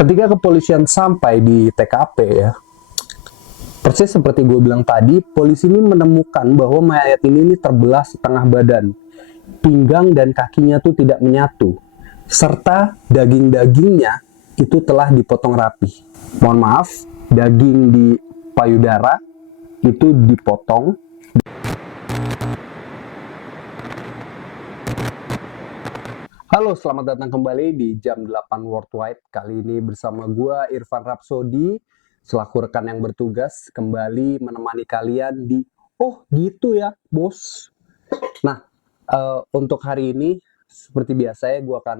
Ketika kepolisian sampai di TKP ya, persis seperti gue bilang tadi, polisi ini menemukan bahwa mayat ini terbelah setengah badan. Pinggang dan kakinya tuh tidak menyatu. Serta daging-dagingnya itu telah dipotong rapi. Mohon maaf, daging di payudara itu dipotong. Halo, selamat datang kembali di Jam 8 Worldwide. Kali ini bersama gue, Irfan Rapsodi, selaku rekan yang bertugas, kembali menemani kalian di Oh gitu ya, bos. Nah, untuk hari ini, seperti biasa ya, gue akan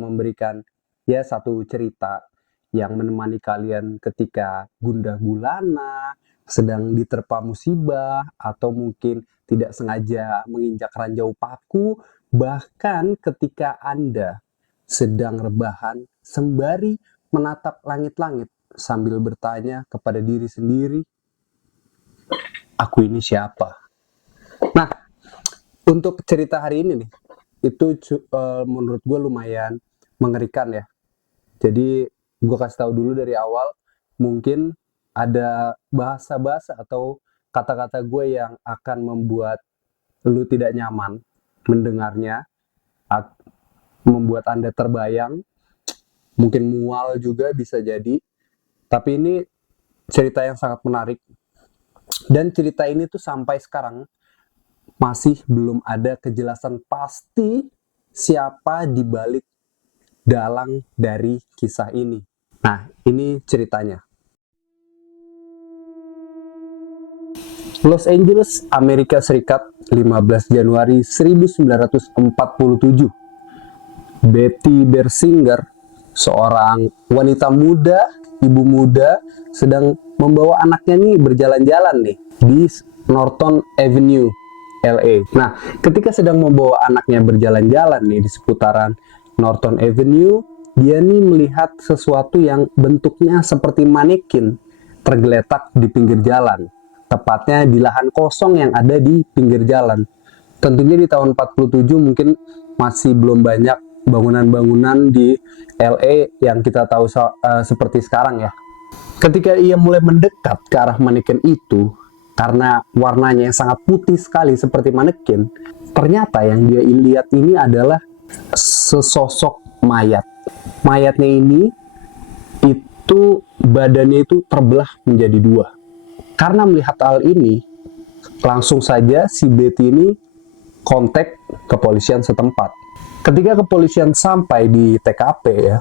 memberikan ya satu cerita yang menemani kalian ketika gundah gulana, sedang diterpa musibah, atau mungkin tidak sengaja menginjak ranjau paku, bahkan ketika Anda sedang rebahan sembari menatap langit-langit sambil bertanya kepada diri sendiri, aku ini siapa? Nah, untuk cerita hari ini nih, itu menurut gue lumayan mengerikan ya. Jadi gue kasih tahu dulu dari awal, mungkin ada bahasa-bahasa atau kata-kata gue yang akan membuat lu tidak nyaman mendengarnya, membuat Anda terbayang, mungkin mual juga bisa jadi. Tapi ini cerita yang sangat menarik. Dan cerita ini tuh sampai sekarang masih belum ada kejelasan pasti siapa di balik dalang dari kisah ini. Nah, ini ceritanya. Los Angeles, Amerika Serikat, 15 Januari 1947. Betty Bersinger, seorang wanita muda, ibu muda, sedang membawa anaknya nih berjalan-jalan nih di Norton Avenue, LA. Nah, ketika sedang membawa anaknya berjalan-jalan nih di seputaran Norton Avenue, dia nih melihat sesuatu yang bentuknya seperti manekin tergeletak di pinggir jalan, tepatnya di lahan kosong yang ada di pinggir jalan. Tentunya di tahun 47 mungkin masih belum banyak bangunan-bangunan di LA yang kita tahu seperti sekarang ya. Ketika ia mulai mendekat ke arah manekin itu, karena warnanya yang sangat putih sekali seperti manekin, ternyata yang dia lihat ini adalah sesosok mayat. Mayatnya ini itu badannya itu terbelah menjadi dua. Karena melihat hal ini, langsung saja si Betty ini kontak kepolisian setempat. Ketika kepolisian sampai di TKP ya,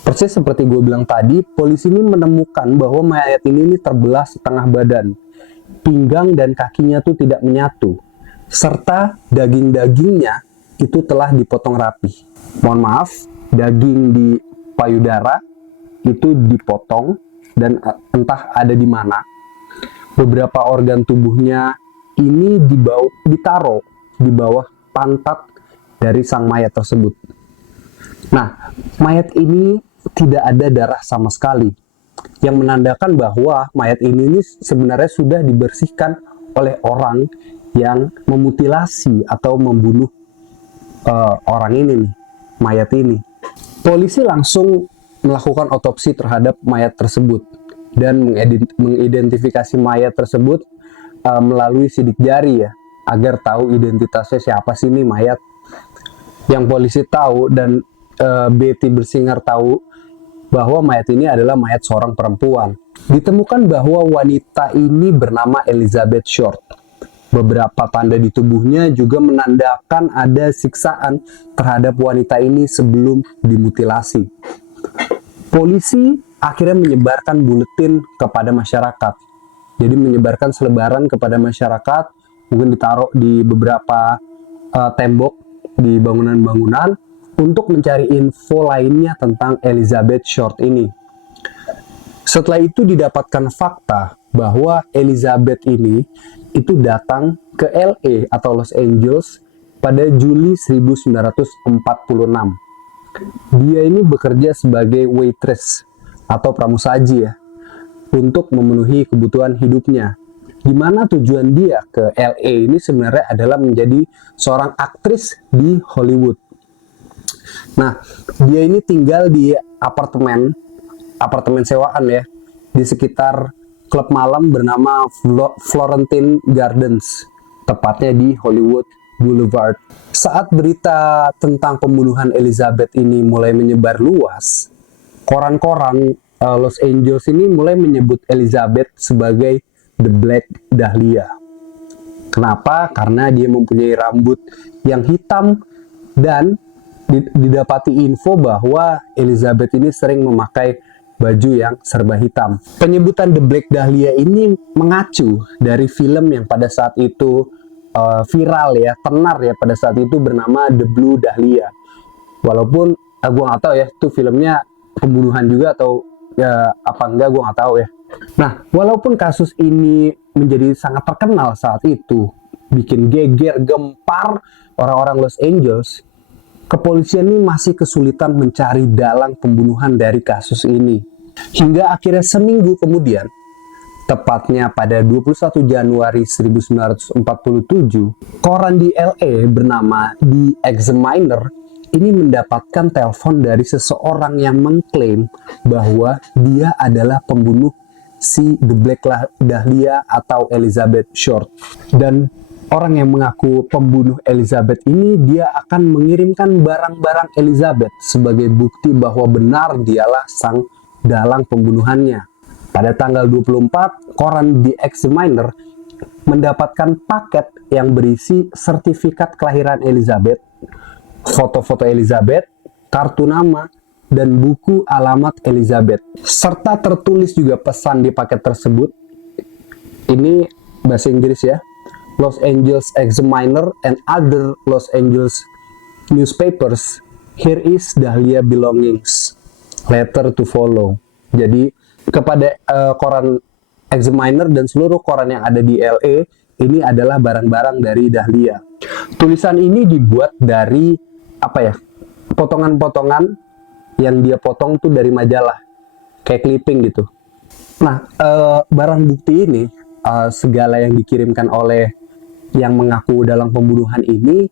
persis seperti gue bilang tadi, polisi ini menemukan bahwa mayat ini terbelah setengah badan. Pinggang dan kakinya tuh tidak menyatu. Serta daging-dagingnya itu telah dipotong rapi. Mohon maaf, daging di payudara itu dipotong dan entah ada di mana. Beberapa organ tubuhnya ini ditaruh di bawah pantat dari sang mayat tersebut. Nah, mayat ini tidak ada darah sama sekali, yang menandakan bahwa mayat ini sebenarnya sudah dibersihkan oleh orang yang memutilasi atau membunuh orang ini nih, mayat ini. Polisi langsung melakukan otopsi terhadap mayat tersebut dan mengidentifikasi mayat tersebut melalui sidik jari ya, agar tahu identitasnya siapa sih ini mayat. Yang polisi tahu dan Betty Bersinger tahu bahwa mayat ini adalah mayat seorang perempuan. Ditemukan bahwa wanita ini bernama Elizabeth Short. Beberapa tanda di tubuhnya juga menandakan ada siksaan terhadap wanita ini sebelum dimutilasi. Polisi akhirnya menyebarkan buletin kepada masyarakat. Jadi menyebarkan selebaran kepada masyarakat, mungkin ditaruh di beberapa tembok di bangunan-bangunan untuk mencari info lainnya tentang Elizabeth Short ini. Setelah itu didapatkan fakta bahwa Elizabeth ini itu datang ke LA atau Los Angeles pada Juli 1946. Dia ini bekerja sebagai waitress atau pramusaji ya, untuk memenuhi kebutuhan hidupnya. Di mana tujuan dia ke LA ini sebenarnya adalah menjadi seorang aktris di Hollywood. Nah, dia ini tinggal di apartemen sewaan ya, di sekitar klub malam bernama Florentine Gardens, tepatnya di Hollywood Boulevard. Saat berita tentang pembunuhan Elizabeth ini mulai menyebar luas, koran-koran Los Angeles ini mulai menyebut Elizabeth sebagai The Black Dahlia. Kenapa? Karena dia mempunyai rambut yang hitam dan didapati info bahwa Elizabeth ini sering memakai baju yang serba hitam. Penyebutan The Black Dahlia ini mengacu dari film yang pada saat itu viral ya, tenar ya pada saat itu, bernama The Blue Dahlia. Walaupun gue nggak tahu ya itu filmnya pembunuhan juga atau ya apa enggak, gue nggak tahu ya. Nah, walaupun kasus ini menjadi sangat terkenal saat itu, bikin geger gempar orang-orang Los Angeles, kepolisian ini masih kesulitan mencari dalang pembunuhan dari kasus ini. Hingga akhirnya seminggu kemudian, tepatnya pada 21 Januari 1947, koran di LA bernama The Examiner ini mendapatkan telepon dari seseorang yang mengklaim bahwa dia adalah pembunuh si The Black Dahlia atau Elizabeth Short. Dan orang yang mengaku pembunuh Elizabeth ini, dia akan mengirimkan barang-barang Elizabeth sebagai bukti bahwa benar dialah sang dalang pembunuhannya. Pada tanggal 24, koran The Examiner mendapatkan paket yang berisi sertifikat kelahiran Elizabeth, foto-foto Elizabeth, kartu nama, dan buku alamat Elizabeth. Serta tertulis juga pesan di paket tersebut. Ini bahasa Inggris ya. Los Angeles Examiner and other Los Angeles newspapers, here is Dahlia belongings, letter to follow. Jadi kepada koran Examiner dan seluruh koran yang ada di LA, ini adalah barang-barang dari Dahlia. Tulisan ini dibuat dari apa ya? Potongan-potongan yang dia potong tuh dari majalah, kayak clipping gitu. Nah, barang bukti ini, segala yang dikirimkan oleh yang mengaku dalam pembunuhan ini,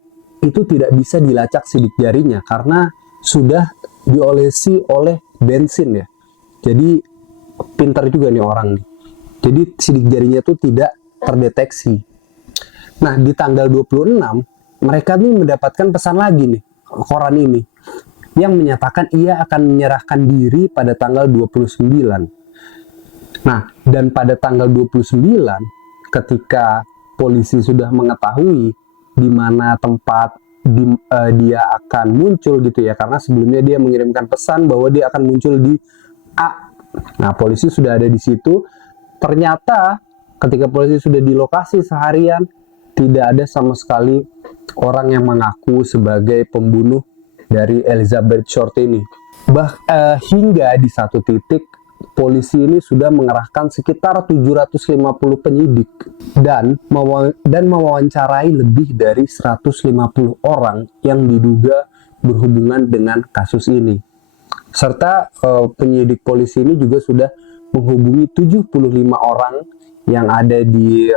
itu tidak bisa dilacak sidik jarinya karena sudah diolesi oleh bensin ya. Jadi pintar juga nih orang nih. Jadi sidik jarinya tuh tidak terdeteksi. Nah, di tanggal 26 mereka nih mendapatkan pesan lagi nih, koran ini yang menyatakan ia akan menyerahkan diri pada tanggal 29. Nah, dan pada tanggal 29 ketika polisi sudah mengetahui di mana tempat dia akan muncul gitu ya, karena sebelumnya dia mengirimkan pesan bahwa dia akan muncul di A. Nah, polisi sudah ada di situ. Ternyata ketika polisi sudah di lokasi seharian, tidak ada sama sekali orang yang mengaku sebagai pembunuh dari Elizabeth Short ini. Hingga di satu titik polisi ini sudah mengerahkan sekitar 750 penyidik dan mewawancarai lebih dari 150 orang yang diduga berhubungan dengan kasus ini. Serta penyidik polisi ini juga sudah menghubungi 75 orang yang ada di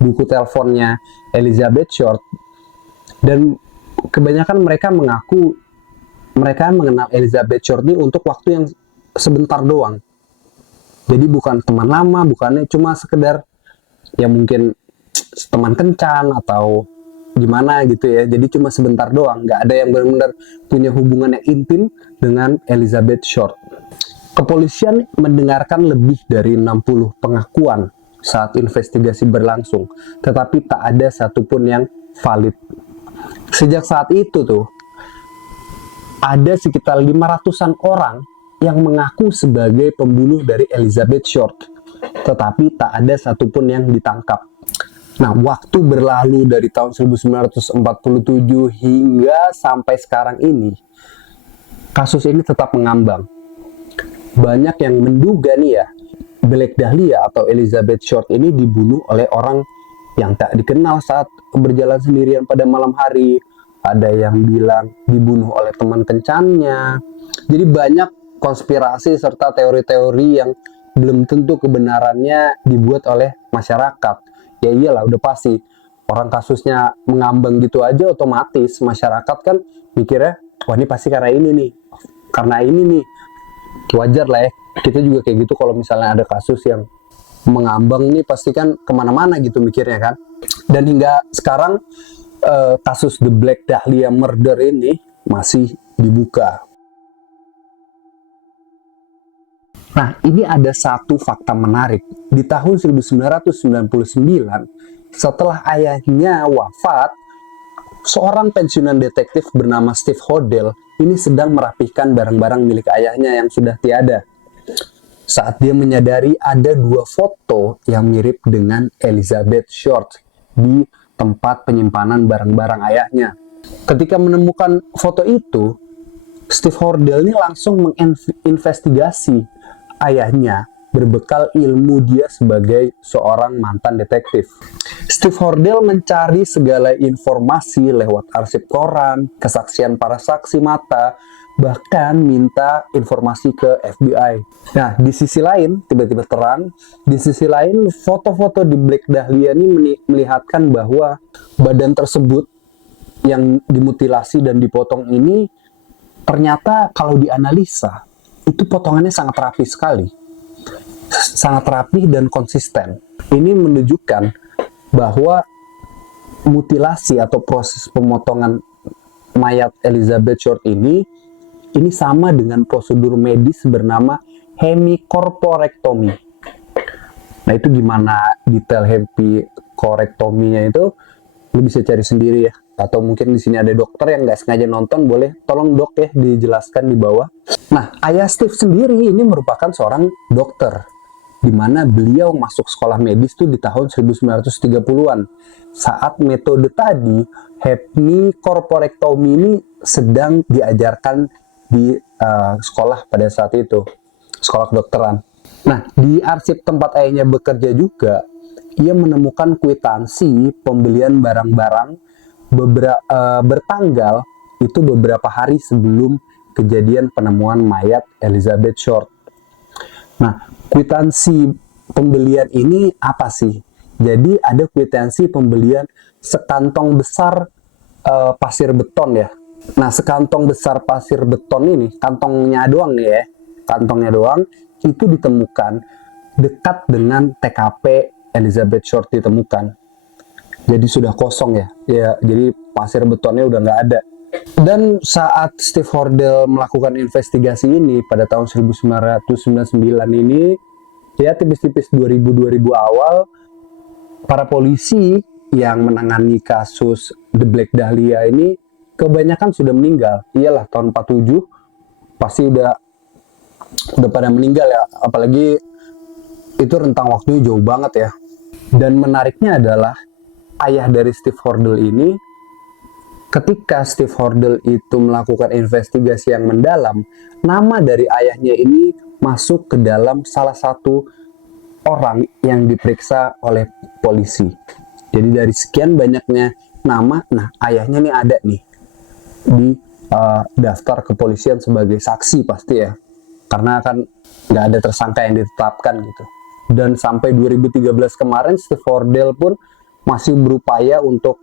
buku teleponnya Elizabeth Short, dan kebanyakan mereka mengaku mereka mengenal Elizabeth Short ini untuk waktu yang sebentar doang. Jadi bukan teman lama, bukannya cuma sekedar ya mungkin teman kencan atau gimana gitu ya. Jadi cuma sebentar doang, nggak ada yang benar-benar punya hubungan yang intim dengan Elizabeth Short. Kepolisian mendengarkan lebih dari 60 pengakuan saat investigasi berlangsung, tetapi tak ada satupun yang valid. Sejak saat itu tuh, ada sekitar 500-an orang yang mengaku sebagai pembunuh dari Elizabeth Short, tetapi tak ada satupun yang ditangkap. Nah, waktu berlalu dari tahun 1947 hingga sampai sekarang ini, kasus ini tetap mengambang. Banyak yang menduga nih ya, Black Dahlia atau Elizabeth Short ini dibunuh oleh orang yang tak dikenal saat berjalan sendirian pada malam hari. Ada yang bilang dibunuh oleh teman kencannya. Jadi banyak konspirasi serta teori-teori yang belum tentu kebenarannya dibuat oleh masyarakat. Ya iyalah, udah pasti orang kasusnya mengambang gitu aja, otomatis masyarakat kan mikirnya wah ini pasti karena ini nih, karena ini nih. Wajar lah ya, kita juga kayak gitu kalau misalnya ada kasus yang mengambang nih, pasti kan kemana-mana gitu mikirnya kan. Dan hingga sekarang kasus The Black Dahlia Murder ini masih dibuka. Nah, ini ada satu fakta menarik. Di tahun 1999, setelah ayahnya wafat, seorang pensiunan detektif bernama Steve Hodel ini sedang merapihkan barang-barang milik ayahnya yang sudah tiada. Saat dia menyadari ada dua foto yang mirip dengan Elizabeth Short di tempat penyimpanan barang-barang ayahnya. Ketika menemukan foto itu, Steve Hodel ini langsung menginvestigasi ayahnya berbekal ilmu dia sebagai seorang mantan detektif. Steve Hodel mencari segala informasi lewat arsip koran, kesaksian para saksi mata, bahkan minta informasi ke FBI. Nah, di sisi lain, tiba-tiba terang, di sisi lain foto-foto di Black Dahlia ini melihatkan bahwa badan tersebut yang dimutilasi dan dipotong ini ternyata kalau dianalisa itu potongannya sangat rapi sekali. Sangat rapi dan konsisten. Ini menunjukkan bahwa mutilasi atau proses pemotongan mayat Elizabeth Short ini sama dengan prosedur medis bernama hemikorporektomi. Nah, itu gimana detail hemikorrektominya itu lu bisa cari sendiri ya. Atau mungkin di sini ada dokter yang nggak sengaja nonton, boleh tolong dok ya dijelaskan di bawah. Nah, ayah Steve sendiri ini merupakan seorang dokter, di mana beliau masuk sekolah medis tuh di tahun 1930-an. Saat metode tadi, hemikorporektomi ini sedang diajarkan di sekolah pada saat itu, sekolah kedokteran. Nah, di arsip tempat ayahnya bekerja juga, ia menemukan kwitansi pembelian barang-barang bertanggal itu beberapa hari sebelum kejadian penemuan mayat Elizabeth Short. Nah, kwitansi pembelian ini apa sih? Jadi ada kwitansi pembelian sekantong besar pasir beton ya. Nah, sekantong besar pasir beton ini, kantongnya doang nih ya, kantongnya doang, itu ditemukan dekat dengan TKP Elizabeth Short ditemukan. Jadi sudah kosong ya, jadi pasir betonnya udah nggak ada. Dan saat Steve Hodel melakukan investigasi ini pada tahun 1999 ini, ya tipis-tipis 2000 awal, para polisi yang menangani kasus The Black Dahlia ini kebanyakan sudah meninggal. Iyalah, tahun 47 pasti udah pada meninggal ya, apalagi itu rentang waktunya jauh banget ya. Dan menariknya adalah ayah dari Steve Hodel ini, ketika Steve Hodel itu melakukan investigasi yang mendalam, nama dari ayahnya ini masuk ke dalam salah satu orang yang diperiksa oleh polisi. Jadi dari sekian banyaknya nama, nah ayahnya nih ada nih di daftar kepolisian sebagai saksi pasti ya, karena kan nggak ada tersangka yang ditetapkan gitu. Dan sampai 2013 kemarin Steve Hodel pun masih berupaya untuk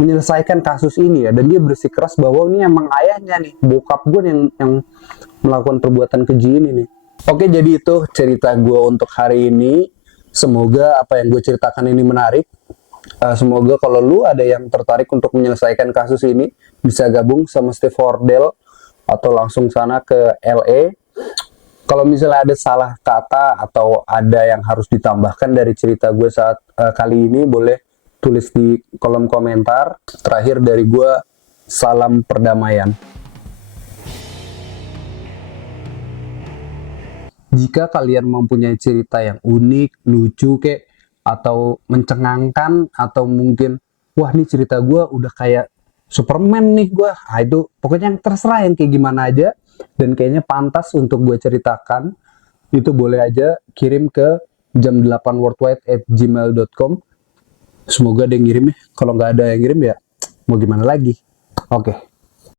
menyelesaikan kasus ini ya, dan dia bersikeras bahwa ini emang ayahnya nih, bokap gue yang melakukan perbuatan keji ini nih. Oke, jadi itu cerita gue untuk hari ini. Semoga apa yang gue ceritakan ini menarik. Semoga kalau lu ada yang tertarik untuk menyelesaikan kasus ini, bisa gabung sama Steve Hodel atau langsung sana ke LA. Kalau misalnya ada salah kata atau ada yang harus ditambahkan dari cerita gue saat kali ini, boleh tulis di kolom komentar. Terakhir dari gue, salam perdamaian. Jika kalian mempunyai cerita yang unik, lucu kek, atau mencengangkan, atau mungkin, wah nih cerita gue udah kayak Superman nih gue, itu pokoknya yang terserah yang kayak gimana aja, dan kayaknya pantas untuk gue ceritakan, itu boleh aja kirim ke jam8worldwide@gmail.com. Semoga ada yang ngirim ya. Kalau nggak ada yang ngirim ya, mau gimana lagi. Oke.